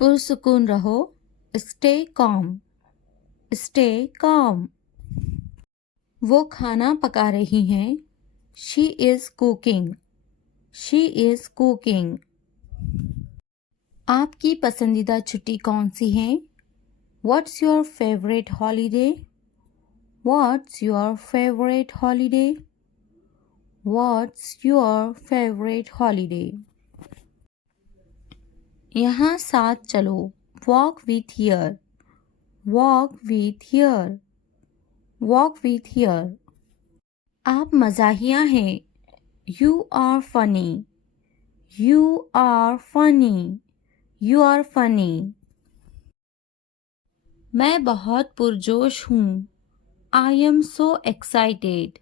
पुरसुकून रहो, stay com, stay com. वो खाना पका रही हैं, she is cooking, she is cooking. आपकी पसंदीदा छुट्टी कौन सी है? What's your favourite holiday? What's your favourite holiday? What's your favourite holiday? यहाँ साथ चलो, walk with here, walk with here, walk with here. आप मज़ाहिया हैं, you are funny, you are funny, you are funny. मैं बहुत पुरजोश हूँ, I am so excited,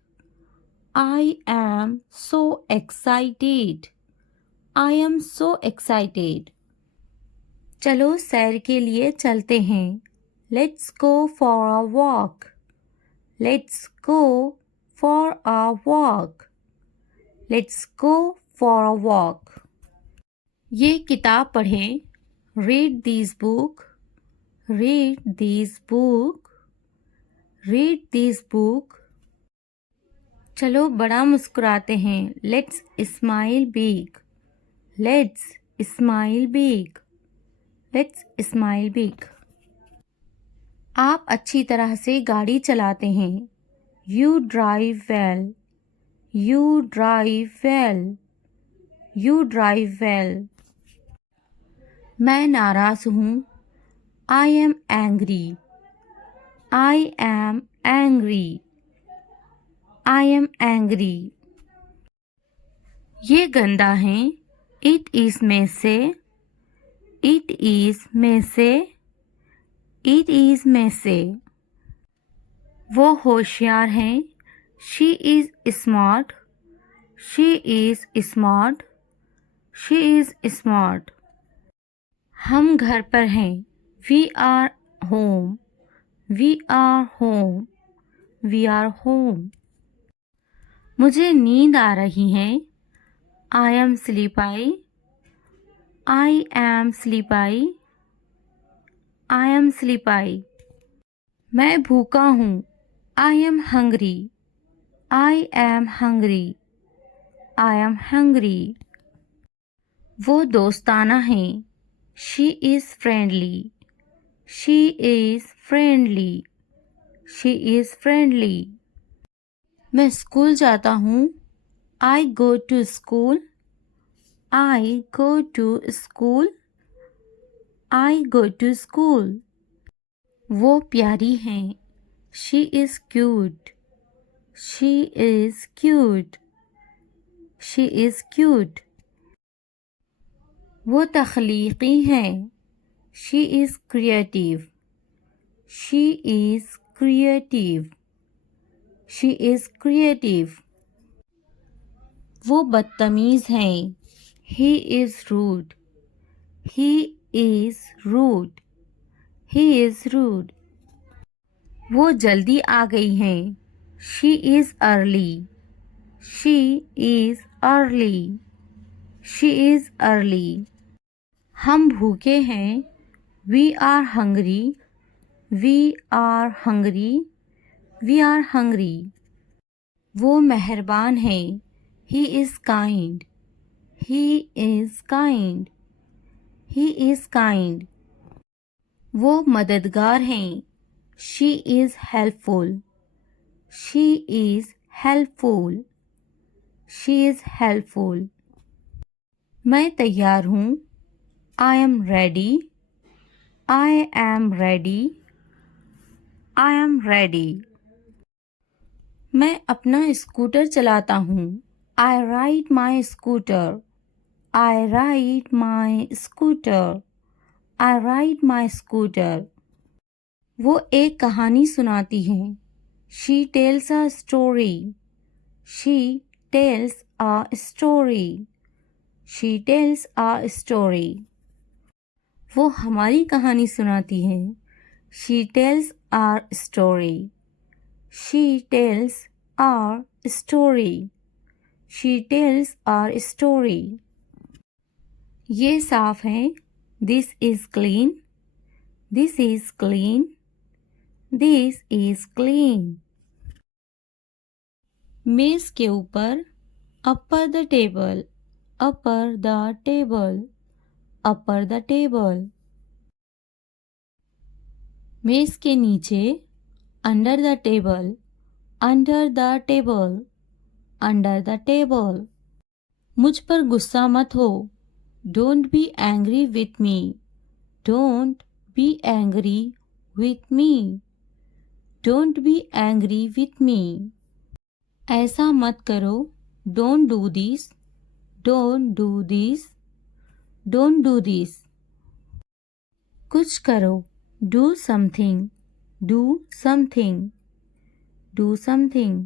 I am so excited, I am so excited. चलो सैर के लिए चलते हैं, let's go for a walk, let's go for a walk, let's go for a walk. ये किताब पढ़ें, read this book, read this book, read this book. चलो बड़ा मुस्कुराते हैं, let's smile big, let's smile big, let's smile big. आप अच्छी तरह से गाड़ी चलाते हैं, you drive well, you drive well, you drive well. मैं नाराज़ हूँ, I am angry, I am angry, I am angry. ये गंदा है, इट इज़ में से, इट इज़ में से, इट इज़ में से। वो होशियार हैं, she is smart, she is smart, she is smart. हम घर पर हैं, we are home, we are home, we are home. मुझे नींद आ रही है, I am sleepy, I am sleepy, I am sleepy. मैं भूखा हूँ, I am hungry, I am hungry, I am hungry. वो दोस्ताना हैं, she is friendly, she is friendly, she is friendly. मैं स्कूल जाता हूँ, I go to school, I go to school, I go to school. वो प्यारी हैं, she is cute, she is cute, she is cute. वो तख्लीकी हैं, she is creative, she is creative, she is creative. वो बदतमीज़ हैं, he is rude, he is rude, he is rude. वो जल्दी आ गई हैं, she is early, she is early, she is early. हम भूखे हैं, we are hungry, we are hungry, we are hungry. वो मेहरबान हैं, he is kind, he is kind, he is kind. वो मददगार हैं, she is helpful, she is helpful, she is helpful. मैं तैयार हूँ, I am ready, I am ready, I am ready. मैं अपना स्कूटर चलाता हूँ, I ride my scooter, I ride my scooter, I ride my scooter. वो एक कहानी सुनाती हैं, she tells a story, she tells a story, she tells a story. वो हमारी कहानी सुनाती हैं, she tells our story, she tells our story, she tells our story. ये साफ है, This is clean. This is clean. This is clean. मेज के ऊपर upper the table. Upper the table. Upper the table. मेज के नीचे under the table. Under the table. Under the table. मुझ पर गुस्सा मत हो. Don't be angry with me. Don't be angry with me. Don't be angry with me. ऐसा मत करो. Don't do this. Don't do this. Don't do this. कुछ करो. Do something. Do something. Do something.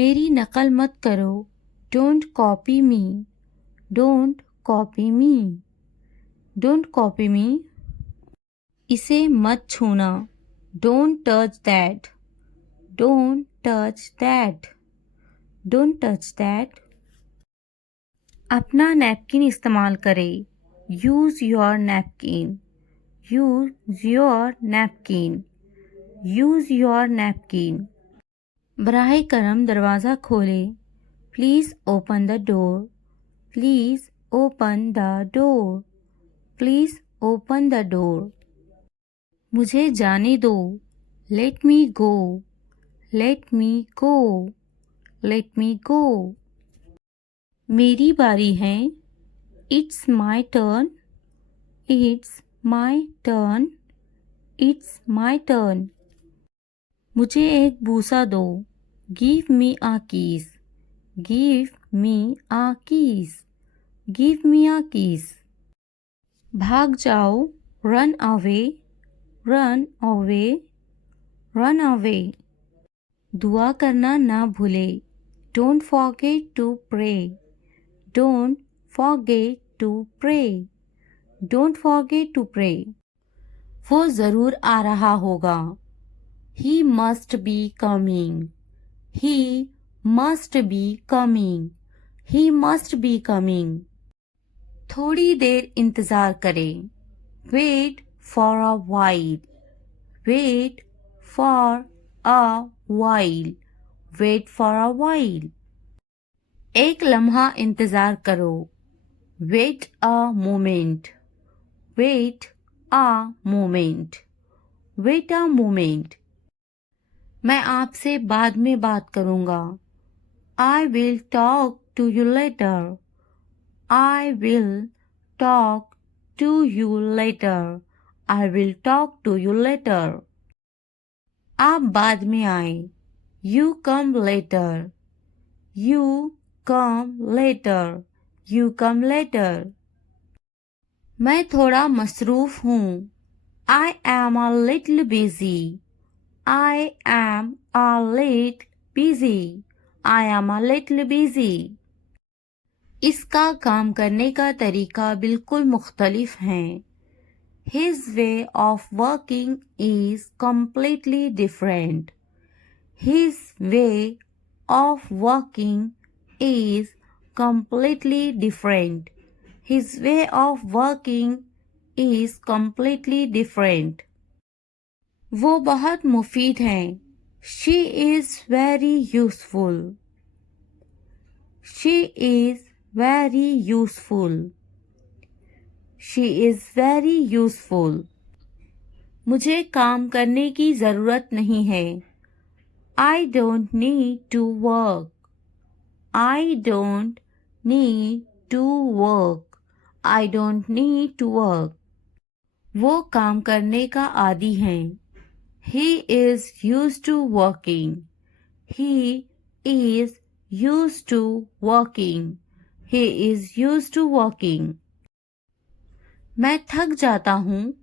मेरी नकल मत करो. Don't copy me. Don't copy me. Don't copy me. इसे मत छूना. Don't touch that. Don't touch that. Don't touch that. अपना नैपकिन इस्तेमाल करें. Use your napkin. Use your napkin. Use your napkin. बराह करम दरवाज़ा खोलें. Please open the door. Please open the door. Please open the door. मुझे जाने दो. Let me go. Let me go. Let me go. मेरी बारी है. It's my turn. It's my turn. It's my turn. मुझे एक बूसा दो. Give me a kiss. Give me a kiss. Give me a kiss. भाग जाओ. Run away. Run away. Run away. दुआ करना ना भूले. Don't forget to pray. Don't forget to pray. Don't forget to pray. वो ज़रूर आ रहा होगा. He must be coming. He must be coming. He must be coming. थोड़ी देर इंतज़ार करें. Wait for a while. Wait for a while. Wait for a while. एक लम्हा इंतज़ार करो. Wait a moment. Wait a moment. Wait a moment. मैं आपसे बाद में बात करूँगा. I will talk to you later. I will talk to you later. I will talk to you later. आप बाद में आए. You come later. You come later. You come later. मैं थोड़ा मसरूफ़ हूँ. I am a little busy. I am a little busy. I am a little busy. इसका काम करने का तरीका बिल्कुल मुख्तलिफ है. His way of working is completely different. His way of working is completely different. His way of working is completely different. वो बहुत मुफीद हैं. She is very useful. She is very useful. She is very useful. मुझे काम करने की ज़रूरत नहीं है. I don't need to work. I don't need to work. I don't need to work. वो काम करने का आदी हैं. He is used to working. He is used to working. He is used to working. मैं थक जाता हूँ.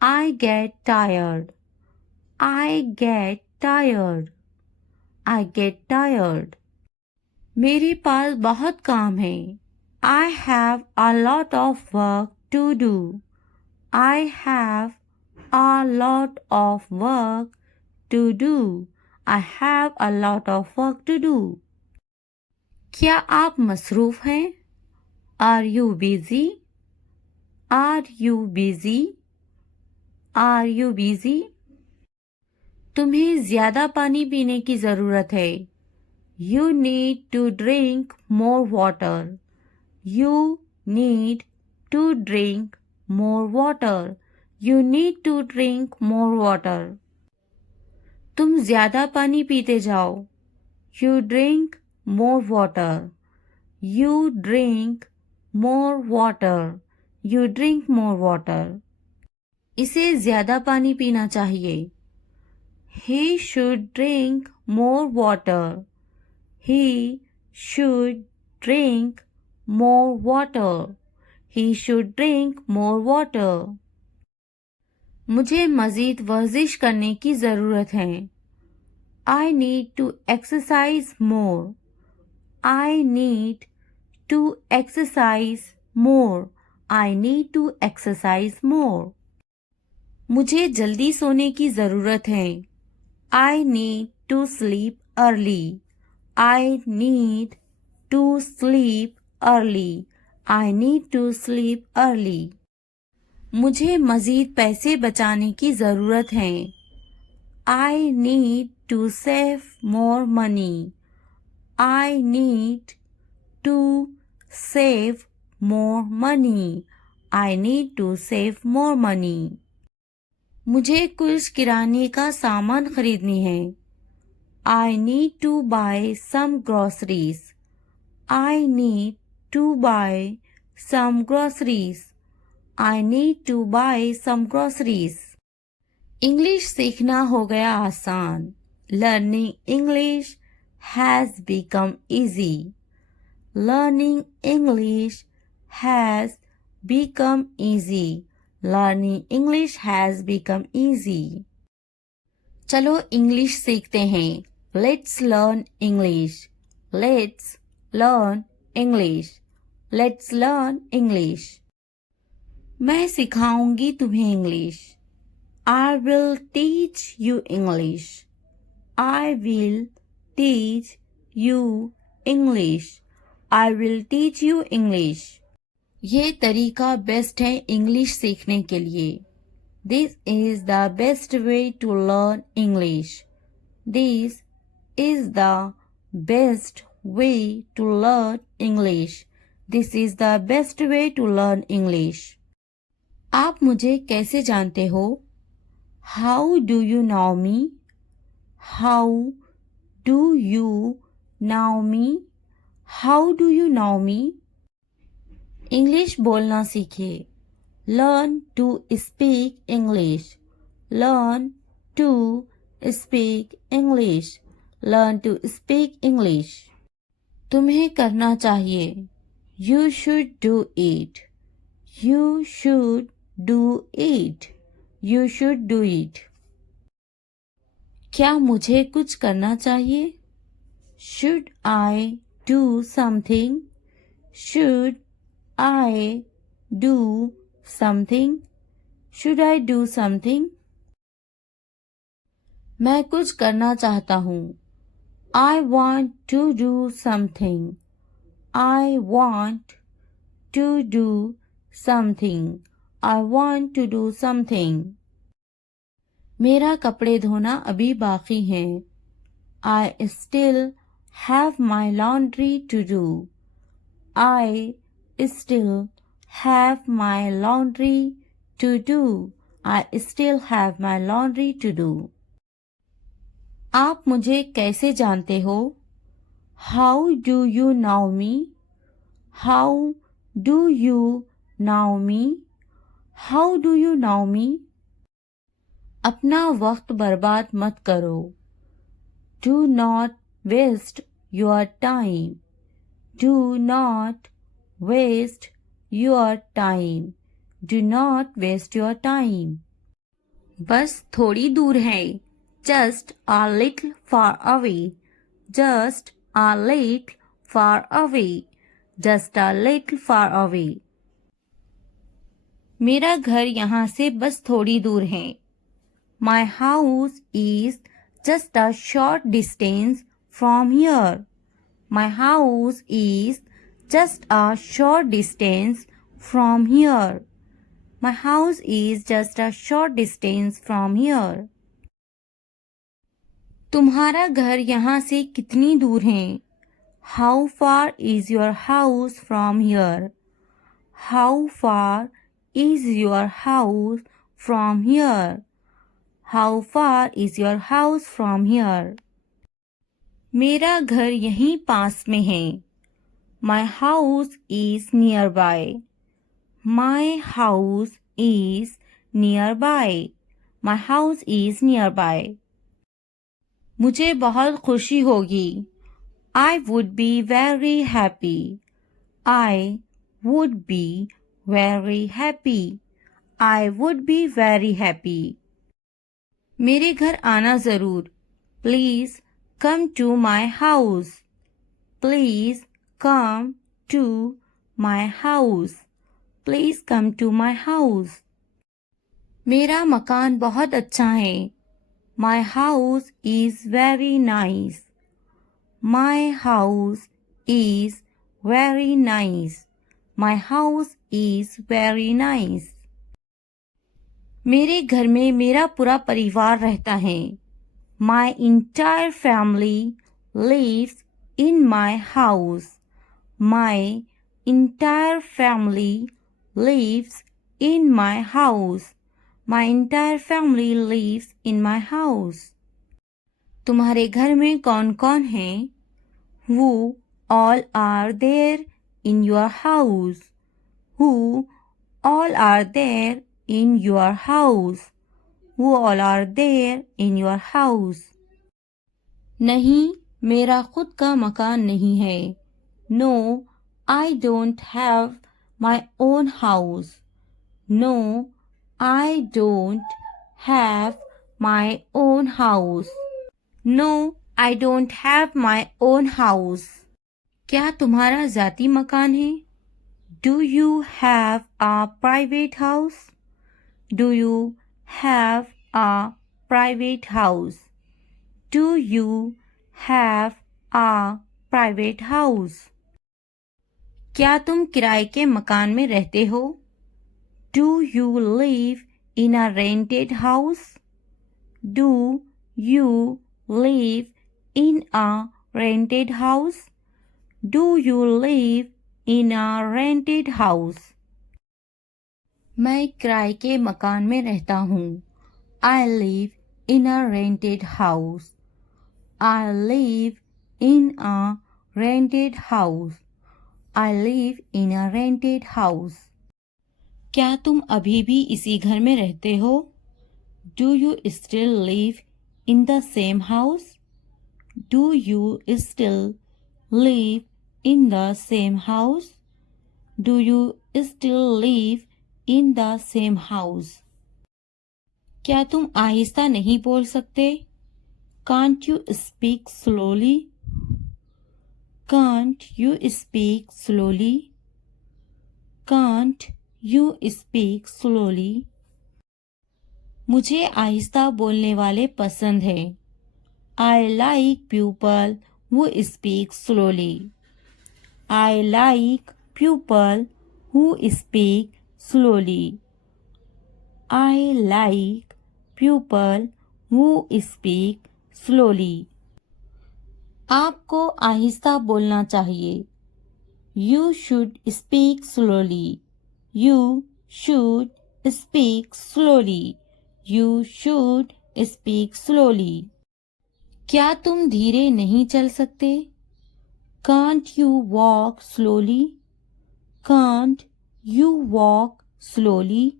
I get tired. I get tired. I get tired. मेरे पास बहुत काम है. I have a lot of work to do. I have a lot of work to do. I have a lot of work to do. क्या आप मसरूफ़ हैं? Are you busy? Are you busy? Are you busy? तुम्हें ज्यादा पानी पीने की जरूरत है. You need to drink more water. You need to drink more water. You need to drink more water. तुम ज्यादा पानी पीते जाओ. You drink more water. You drink more water. You drink more water. इसे ज्यादा पानी पीना चाहिए. He should drink more water. He should drink more water. He should drink more water. मुझे मज़ीद वर्जिश करने की ज़रूरत है. I need to exercise more. I need to exercise more. I need to exercise more. मुझे जल्दी सोने की ज़रूरत है. I need to sleep early. I need to sleep early. I need to sleep early. मुझे मज़ीद पैसे बचाने की ज़रूरत है. I need to save more money. I need to save more money. I need to save more money. मुझे कुछ किराने का सामान खरीदनी है. I need to buy some groceries. I need to buy some groceries. I need to buy some groceries. English सीखना हो गया आसान. Learning English has become easy. Learning English has become easy. Learning English has become easy. चलो English सीखते हैं. Let's learn English. Let's learn English. Let's learn English. मैं सिखाऊंगी तुम्हें English. I will teach you English. I will teach you English. I will teach you English. ये तरीका best है English सीखने के लिए. This is the best way to learn English. This is the best way to learn English. This is the best way to learn English. आप मुझे कैसे जानते हो? How do you know me? How do you know me? How do you know me? English बोलना सीखिए. Learn to speak English. Learn to speak English. Learn to speak English. तुम्हें करना चाहिए. You should do it. You should do it. You should do it. क्या मुझे कुछ करना चाहिए? Should I do something? Should I do something? Should I do something? मैं कुछ करना चाहता हूँ. I want to do something. I want to do something. I want to do something. मेरा कपड़े धोना अभी बाकी है. I still have my laundry to do. I still have my laundry to do. I still have my laundry to do. आप मुझे कैसे जानते हो? How do you know me? How do you know me? How do you know me? अपना वक्त बर्बाद मत करो. Do not waste your time. Do not waste your time. Do not waste your time. बस थोड़ी दूर है. Just a little far away. Just a little far away. Just a little far away. मेरा घर यहाँ से बस थोड़ी दूर है. My house is just a short distance from here. My house is just a short distance from here. My house is just a short distance from here. तुम्हारा घर यहाँ से कितनी दूर है? How far is your house from here? How far is your house from here? How far is your house from here? मेरा घर यहीं पास में है. My house is nearby. My house is nearby. My house is nearby. मुझे बहुत खुशी होगी. I would be very happy. I would be very happy. I would be very happy. मेरे घर आना ज़रूर. Please come to my house. Please come to my house. Please come to my house. मेरा मकान बहुत अच्छा है. My house is very nice. My house is very nice. My house is very nice. मेरे घर में मेरा पूरा परिवार रहता है. My entire family lives in my house. My entire family lives in my house. My entire family lives in my house. तुम्हारे घर में कौन कौन है? Who all are there in your house? Who all are there in your house? Who all are there in your house? नहीं, मेरा खुद का मकान नहीं है. No, I don't have my own house. No, I don't have my own house. No, I don't have my own house. क्या तुम्हारा ज़ाती मकान है? Do you have a private house? Do you have a private house? Do you have a private house? क्या तुम किराए के मकान में रहते हो? Do you live in a rented house? Do you live in a rented house? Do you live in a rented house? मैं किराए के मकान में रहता हूँ. I live in a rented house. I live in a rented house. I live in a rented house. क्या तुम अभी भी इसी घर में रहते हो? Do you still live in the same house? Do you still live in the same house? Do you still live in the same house? क्या तुम आहिस्ता नहीं बोल सकते? Can't you speak slowly? Can't you speak slowly? Can't you speak slowly? मुझे आहिस्ता बोलने वाले पसंद हैं. I like people who speak slowly. I like people who speak slowly. I like people who speak slowly. आपको आहिस्ता बोलना चाहिए. You should speak slowly. You should speak slowly. You should speak slowly. क्या तुम धीरे नहीं चल सकते? Can't you walk slowly? Can't you walk slowly?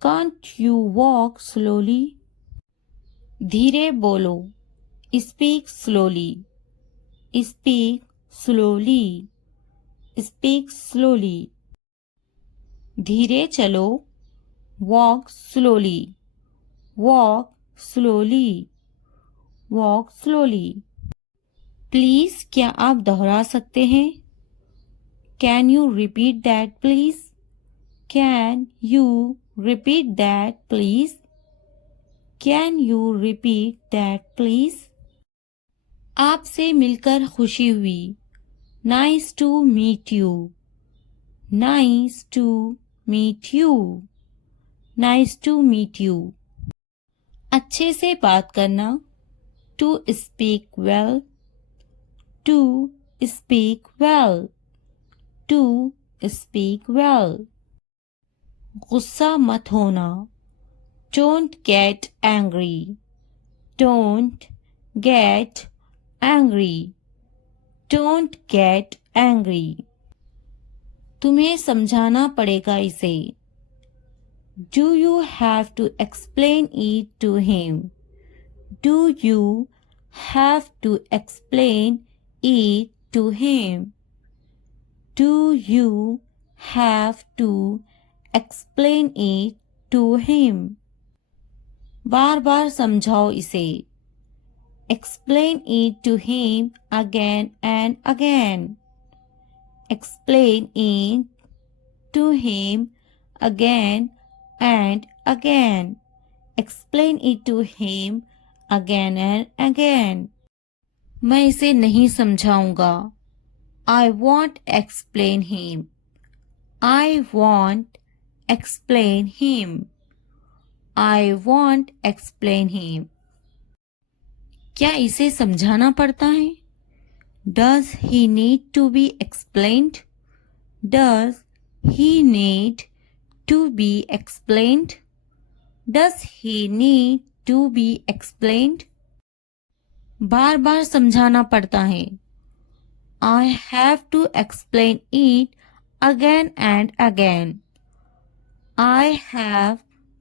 Can't you walk slowly? धीरे बोलो. Speak slowly. Speak slowly. Speak slowly. धीरे चलो. Walk slowly. Walk slowly. Walk slowly. Please, क्या आप दोहरा सकते हैं? Can you repeat that please? Can you repeat that please? Can you repeat that please? आपसे मिलकर खुशी हुई. Nice to meet you. Nice to meet you. Nice to meet you. अच्छे से बात करना, to speak well, to speak well, to speak well. गुस्सा मत होना, don't get angry, don't get angry, don't get angry. तुम्हें समझाना पड़ेगा इसे, do you have to explain it to him, do you have to explain it to him, do you have to explain it to him. बार बार समझाओ इसे, explain it to him again and again, explain it to him again and again, explain it to him again and again। मैं इसे नहीं समझाऊंगा, I won't explain him, I won't explain him, I won't explain him। क्या इसे समझाना पड़ता है? Does he need to be explained? Does he need to be explained? Does he need to be explained? बार बार समझाना पड़ता है, I have to explain it again and again, I have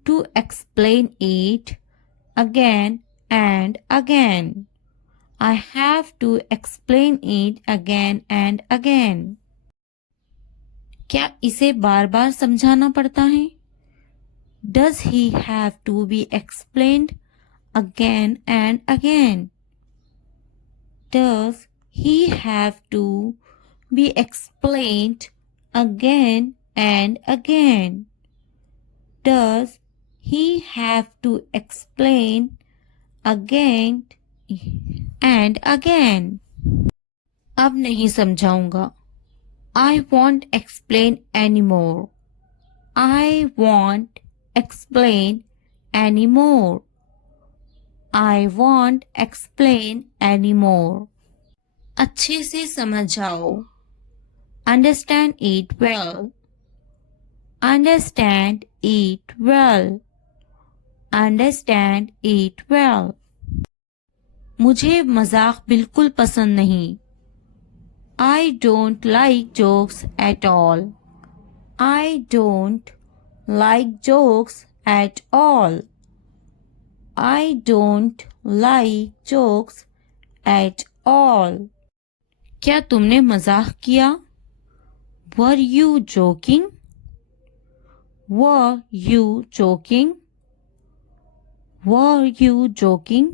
to explain it again and again, I have to explain it again and again। क्या इसे बार बार समझाना पड़ता है? Does he have to be explained again and again? Does he have to be explained again and again? Does he have to explain again and again? अब नहीं समझाऊंगा, I won't explain anymore, I won't explain anymore, I won't explain anymore। अच्छे से समझ जाओ, understand it well, understand it well, understand it well। मुझे मजाक बिल्कुल पसंद नहीं, I don't like jokes at all, I don't like jokes at all, I don't like jokes at all। क्या तुमने मजाक किया? Were you joking? Were you joking? Were you joking?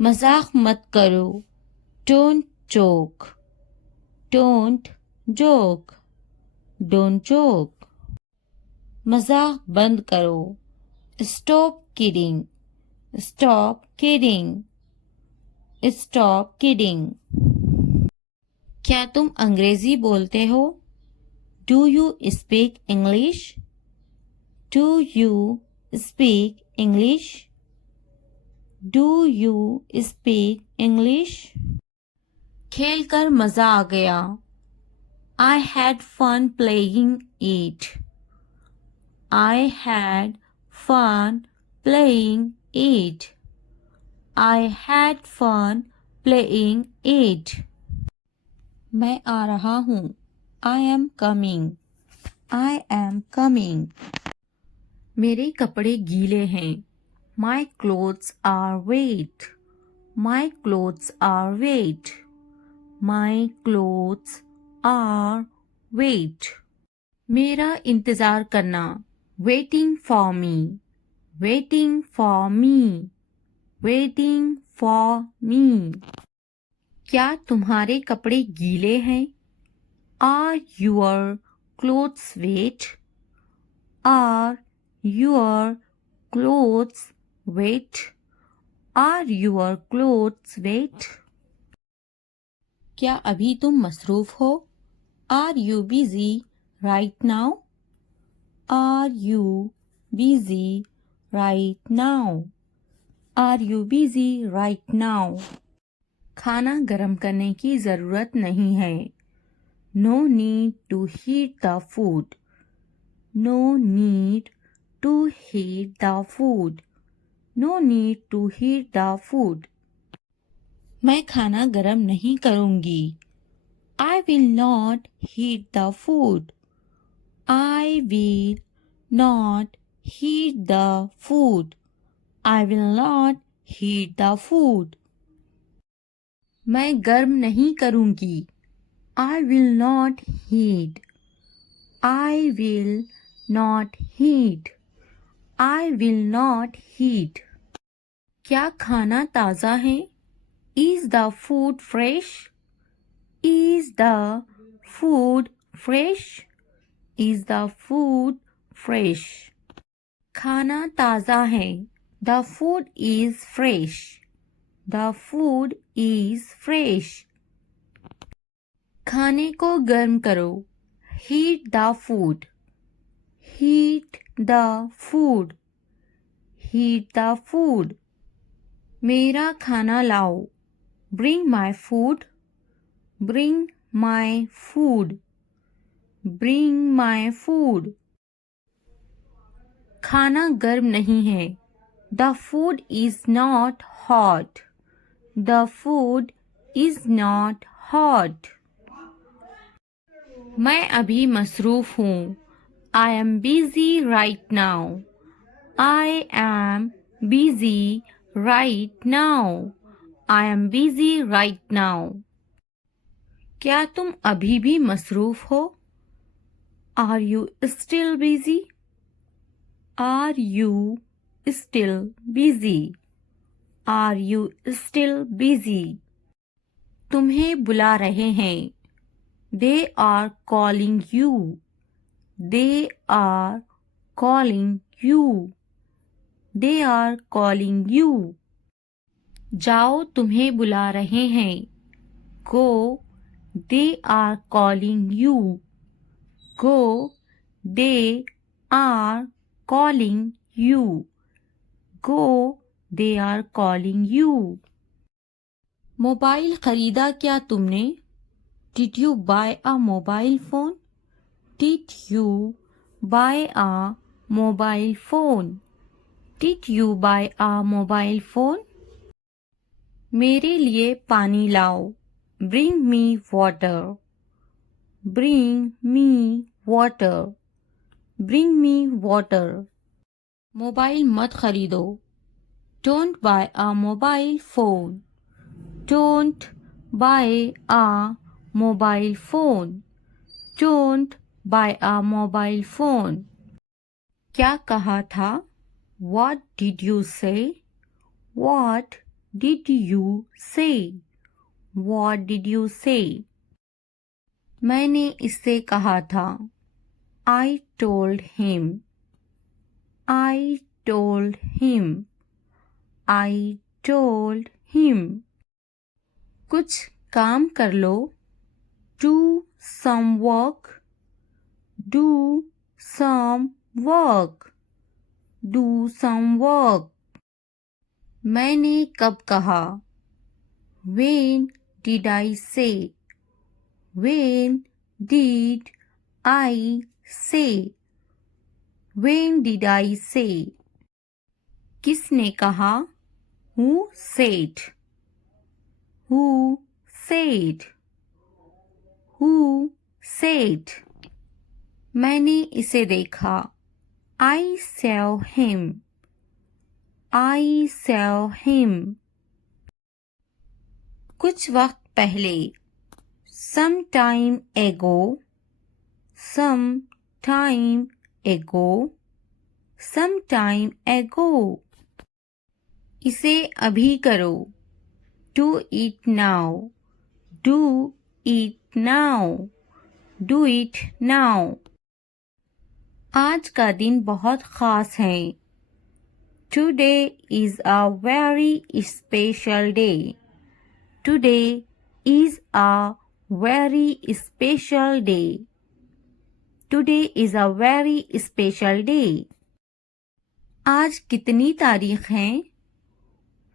मजाक मत करो, don't joke, don't joke, don't joke। मजाक बंद करो, stop kidding, stop kidding, stop kidding। क्या तुम अंग्रेजी बोलते हो? Do you speak English? Do you speak English? Do you speak English? खेल कर मजा आ गया, I had fun playing it, I had fun playing it, I had fun playing it। मैं आ रहा हूँ, I am coming, I am coming। मेरे कपड़े गीले हैं, My clothes are wet, My clothes are wet, My clothes are wet। मेरा इंतज़ार करना, waiting for me, waiting for me, waiting for me। क्या तुम्हारे कपड़े गीले हैं? Are your clothes wet? Are your clothes wet? Are your clothes wet? क्या अभी तुम मसरूफ हो? Are you busy right now? Are you busy right now? Are you busy right now? खाना गर्म करने की ज़रूरत नहीं है. No need to heat the food. No need to heat the food. No need to heat the food. मैं खाना गर्म नहीं करूँगी. I will not heat the food. I will not heat the food. I will not heat the food. मैं गर्म नहीं करूँगी. I will not heat. I will not heat. I will not heat. क्या खाना ताज़ा है? Is the food fresh? Is the food fresh? Is the food fresh? खाना ताज़ा है. The food is fresh. The food is fresh. खाने को गर्म करो. Heat the food. Heat the food. Heat the food. मेरा खाना लाओ. Bring my food. Bring my food. Bring my food. खाना गर्म नहीं है. The food is not hot. The food is not hot. मैं अभी मसरूफ़ हूँ. I am busy right now. I am busy right now. I am busy right now. क्या तुम अभी भी मसरूफ़ हो? Are you still busy? Are you still busy? Are you still busy? तुम्हें बुला रहे हैं. They are calling you. They are calling you. They are calling you. जाओ तुम्हें बुला रहे हैं. Go. They are calling you. Go. They are calling you. Go. They are calling you. Mobile खरीदा क्या तुमने? Did you buy a mobile phone? Did you buy a mobile phone? Did you buy a mobile phone? मेरे लिए पानी लाओ. Bring me water. Bring me water. Bring me water. Mobile मत खरीदो. Don't buy a mobile phone. Don't buy a mobile phone. Don't buy a mobile phone. क्या कहा था? What did you say? What did you say? What did you say? मैंने इससे कहा था. I told him. I told him. I told him. कुछ काम कर लो. Do some work. Do some work. Do some work. मैंने कब कहा? When did I say? When did I say? When did I say? किसने कहा? Who said? Who said? Who said? मैंने इसे देखा. I saw him. I saw him. कुछ वक्त पहले. Some time ago. Some time ago. Some time ago. इसे अभी करो. Do it now. Do it now. Do it now. आज का दिन बहुत ख़ास है. Today is a very special day. Today is a very special day. Today is a very special day. आज कितनी तारीख है?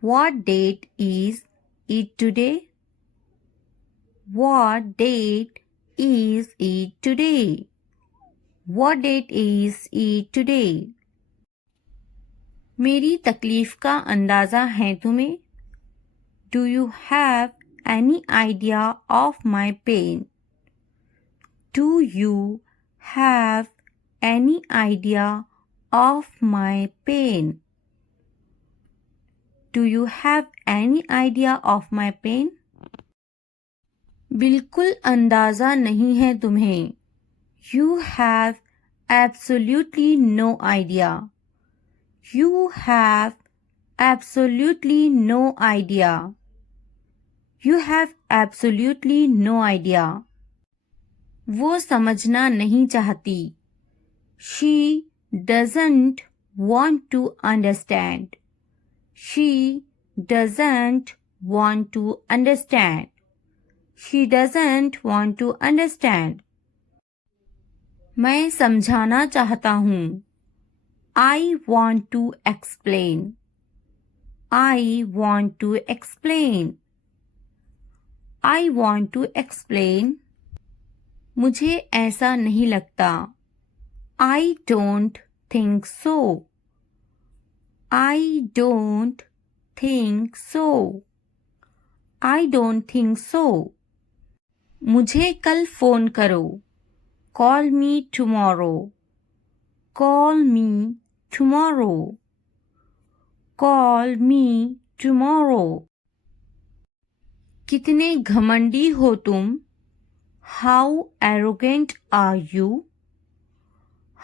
What date is it today? What date is it today? What date is it today? मेरी तकलीफ का अंदाज़ा है तुम्हें? Do you have any idea of my pain? Do you have any idea of my pain? Do you have any idea of my pain? बिल्कुल अंदाज़ा नहीं है तुम्हें. You have absolutely no idea. You have absolutely no idea. You have absolutely no idea. वो समझना नहीं चाहती. She doesn't want to understand. She doesn't want to understand. She doesn't want to understand. मैं समझाना चाहता हूँ. I want to explain. I want to explain. I want to explain. मुझे ऐसा नहीं लगता. I don't think so. I don't think so. I don't think so. मुझे कल फ़ोन करो. Call me tomorrow. Call me tomorrow. Call me tomorrow. कितने घमंडी हो तुम? How arrogant are you?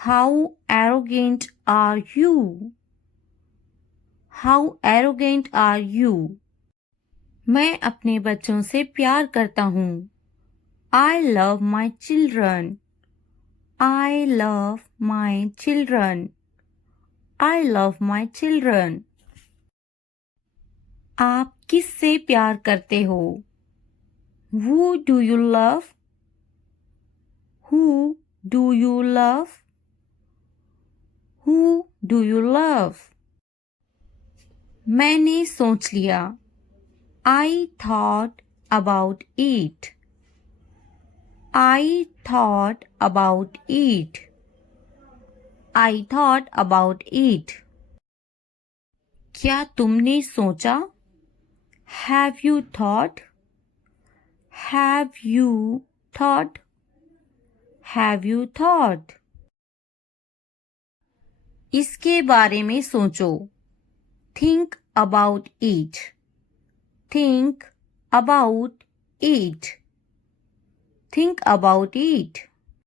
How arrogant are you? How arrogant are you? मैं अपने बच्चों से प्यार करता हूँ. I love my children. I love my children. I love my children. आप किससे प्यार करते हो? Who do you love? Who do you love? Who do you love? मैंने सोच लिया. I thought about it. I thought about it. I thought about it. क्या तुमने सोचा? Have you thought? Have you thought? Have you thought? इसके बारे में सोचो. Think about it. Think about it. Think about it.